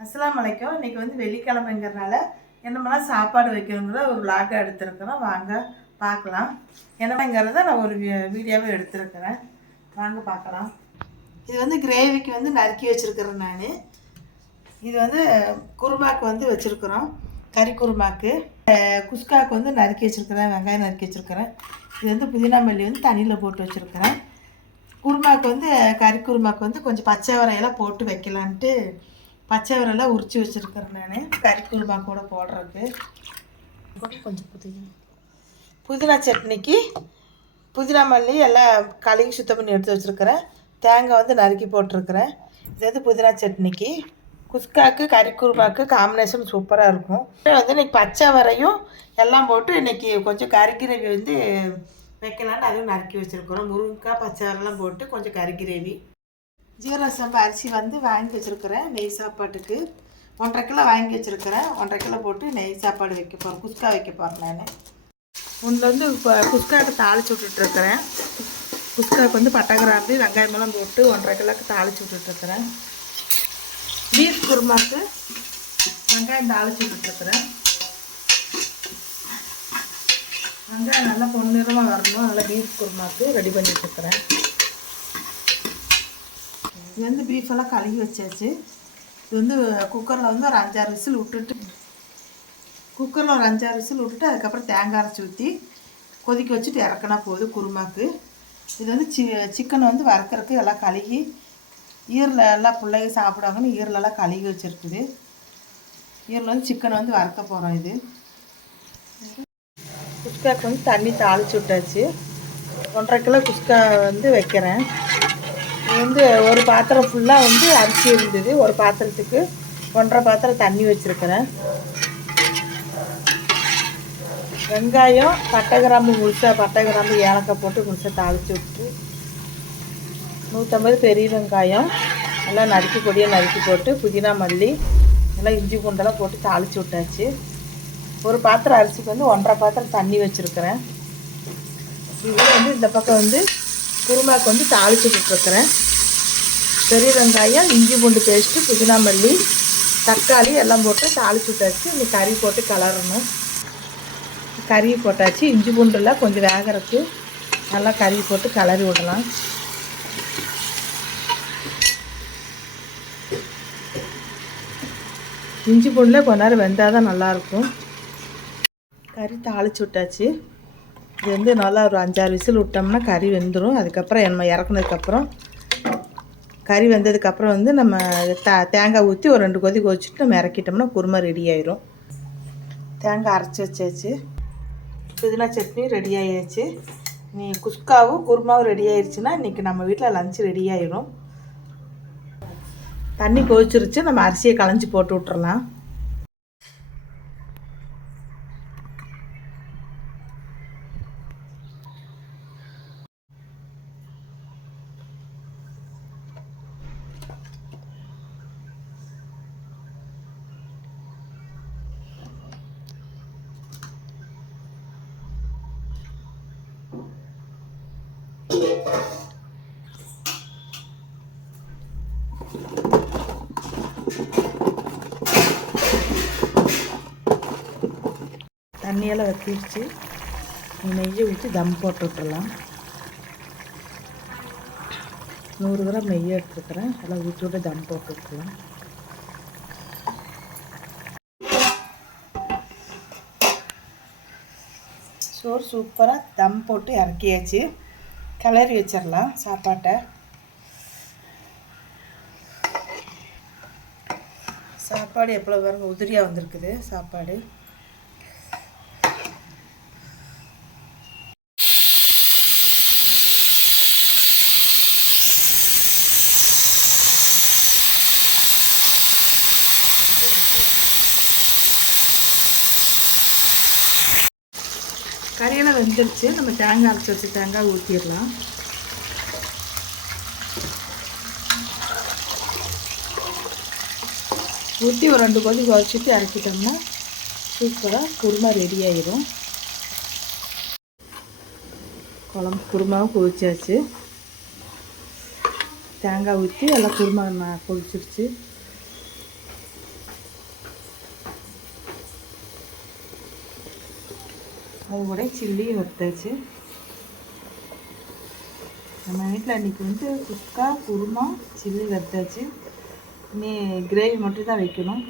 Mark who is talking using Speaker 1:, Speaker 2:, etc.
Speaker 1: அஸ்லாம் அலைக்கும். இன்றைக்கி வந்து வெள்ளிக்கிழமைங்கிறனால என்னமெல்லாம் சாப்பாடு வைக்கணுங்கிற ஒரு vlog எடுத்திருக்கிறோம். வாங்க பார்க்கலாம். என்னங்கிறத நான் ஒரு வீடியோவை எடுத்திருக்கிறேன். வாங்க பார்க்கலாம். இது வந்து கிரேவிக்கு வந்து நறுக்கி வச்சுருக்கிறேன் நான். இது வந்து குருமாக்கு வந்து வச்சுருக்குறோம். கறி குருமாக்கு. அஹ் குஸ்காக்கு வந்து நறுக்கி வச்சுருக்கிறேன். வெங்காயம் நறுக்கி வச்சுருக்கிறேன். இது வந்து புதினா மல்லி வந்து தண்ணியில் போட்டு வச்சுருக்கிறேன். குருமாக்கு வந்து கறி குருமாக்கு வந்து கொஞ்சம் பச்சை வரையெல்லாம் போட்டு வைக்கலான்ட்டு பச்சை வரையெல்லாம் உரிச்சு வச்சுருக்கிறேன் நான். கறி குருமா கூட போடுறதுக்கு.
Speaker 2: கொஞ்சம் புதினா.
Speaker 1: புதினா சட்னிக்கு புதினா மல்லி எல்லாம் கழுவி சுத்தம் பண்ணி எடுத்து வச்சுருக்கிறேன். தேங்காய் வந்து நறுக்கி போட்டிருக்கிறேன். இது வந்து புதினா சட்னிக்கு. குஸ்காக்கு கறி குருமாக்கு காம்பினேஷன் சூப்பராக இருக்கும். வந்து இன்னைக்கு பச்சை வரையும் எல்லாம் போட்டு இன்னைக்கு கொஞ்சம் கறி கிரேவி வந்து வைக்கலான்னு அதுவும் நறுக்கி வச்சுருக்குறோம். முருங்கைக்காய் பச்சை வரைலாம் போட்டு கொஞ்சம் கறி கிரேவி. ஜீரோ சம்பா அரிசி வந்து வாங்கி வச்சுருக்கிறேன். நெய் சாப்பாட்டுக்கு ஒன்றரை கிலோ வாங்கி வச்சுருக்கிறேன். ஒன்றரை கிலோ போட்டு நெய் சாப்பாடு வைக்க போகிறேன் குஸ்கா வைக்க போகிறேன் நான். ஒன்று வந்து இப்போ குஸ்காவுக்கு தாளிச்சு விட்டுட்ருக்கிறேன் குஸ்காவுக்கு வந்து பட்டை கிராம்பு வெங்காயமெல்லாம் போட்டு ஒன்றரை கிலோக்கு தாளிச்சு விட்டுட்ருக்கிறேன் பீஃப் குருமாக்கு வெங்காயம் தாளிச்சு விட்டுட்ருக்கிறேன் வெங்காயம் நல்லா பொன்னிறமாக வரணும். நல்லா பீஃப் குருமாக்கு ரெடி பண்ணிட்டுருக்கிறேன் இது வந்து பீஃப் எல்லாம் கழுகி வச்சாச்சு. இது வந்து குக்கரில் வந்து ஒரு அஞ்சாறு விசில் விட்டுட்டு குக்கரில் ஒரு அஞ்சாறு விசில் விட்டுட்டு அதுக்கப்புறம் தேங்காய் அரைச்சி ஊற்றி கொதிக்க வச்சுட்டு இறக்குனா போதும் குருமாக்கு. இது வந்து சி சிக்கன் வந்து வறுக்கிறதுக்கு எல்லாம் கழுகி ஈரில் எல்லாம் பிள்ளைங்க சாப்பிடுவாங்கன்னு ஈரலெல்லாம் கழுகி வச்சுருக்குது. ஈரில் வந்து சிக்கன் வந்து வறுக்க போகிறோம் இது. குஸ்காக்கு வந்து தண்ணி தாளிச்சு விட்டாச்சு. ஒன்றரை கிலோ குஸ்கா வந்து வைக்கிறேன். வந்து ஒரு பாத்திரம் ஃபுல்லாக வந்து அரிசி இருந்தது. ஒரு பாத்திரத்துக்கு ஒன்றரை பாத்திரம் தண்ணி வச்சுருக்கிறேன். வெங்காயம் பட்டை கிராம்பு முழுசாக பட்டை கிராம்பு ஏலக்காய் போட்டு முழுசாக தாளித்து விட்டு நூற்றம்பது பெரிய வெங்காயம் எல்லாம் நறுக்கி பொடியாக நறுக்கி போட்டு புதினா மல்லி எல்லாம் இஞ்சி பூண்டெல்லாம் போட்டு தாளித்து விட்டாச்சு. ஒரு பாத்திரம் அரிசிக்கு வந்து ஒன்றரை பாத்திரம் தண்ணி வச்சுருக்கிறேன். இது வந்து இந்த பக்கம் வந்து குருமாக்கு வந்து தாளித்து விட்டுருக்குறேன். பெரிய வெங்காயம் இஞ்சி பூண்டு பேஸ்ட்டு புதினா மல்லி தக்காளி எல்லாம் போட்டு தாளித்து விட்டாச்சு. இந்த கறி போட்டு கலரணும் கறி போட்டாச்சு. இஞ்சி பூண்டுலாம் கொஞ்சம் வேகறதுக்கு நல்லா கறி போட்டு கலரி விடலாம். இஞ்சி பூண்டில் கொஞ்ச நேரம் வெந்தால் தான் நல்லாயிருக்கும் கறி தாளித்து விட்டாச்சு. இது வந்து நல்லா ஒரு அஞ்சாறு விசில் விட்டோம்னா கறி வெந்துடும் அதுக்கப்புறம் நம்ம இறக்குனதுக்கப்புறம் கறி வெந்ததுக்கப்புறம் வந்து நம்ம த தேங்காய் ஊற்றி ஒரு ரெண்டு கொதி கொதிச்சுட்டு நம்ம இறக்கிட்டோம்னா குருமா ரெடி ஆயிரும். தேங்காய் அரைச்சி வச்சாச்சு. புதினா சட்னி ரெடி ஆயாச்சு நீ குஸ்காவும் குருமாவும் ரெடி ஆயிடுச்சுன்னா இன்றைக்கி நம்ம வீட்டில் லஞ்சு ரெடி ஆயிரும். தண்ணி கொதிச்சிருச்சு நம்ம அரிசியை களைஞ்சி போட்டு விட்டுறலாம். தண்ணியெல்லாம் வத்திடுச்சு நெய்யை ஊற்றி தம் போட்டு விட்டுறலாம். நூறு கிராம் நெய்யை எடுத்துருக்குறேன் எல்லாம் ஊற்றி விட்டு தம் போட்டு சோறு சூப்பராக தம் போட்டு இறக்கியாச்சு. கிளறி வச்சிடலாம் சாப்பாட்டை. சாப்பாடு எவ்வளோ பாருங்கள் உதிரியாக வந்திருக்குது சாப்பாடு. கறியெல்லாம் வெந்துருச்சு. நம்ம தேங்காய் அரைச்சி வச்சு தேங்காய் ஊற்றிடலாம் ஊற்றி ஒரு ரெண்டு கொதி குறைச்சிட்டு இறக்கிட்டோம்னா சூப்பராக குருமா ரெடி ஆயிடும் குழம்பு குருமாவும் கொதிச்சாச்சு. தேங்காய் ஊற்றி எல்லாம் குருமா கொதிச்சிருச்சு. அது கூட சில்லியும் வறுத்தாச்சு. நம்ம வீட்டில் அன்றைக்கி வந்து குஸ்கா குருமா சில்லி வறுத்தாச்சு. நீ கிரேவி மட்டும் தான் வைக்கணும்.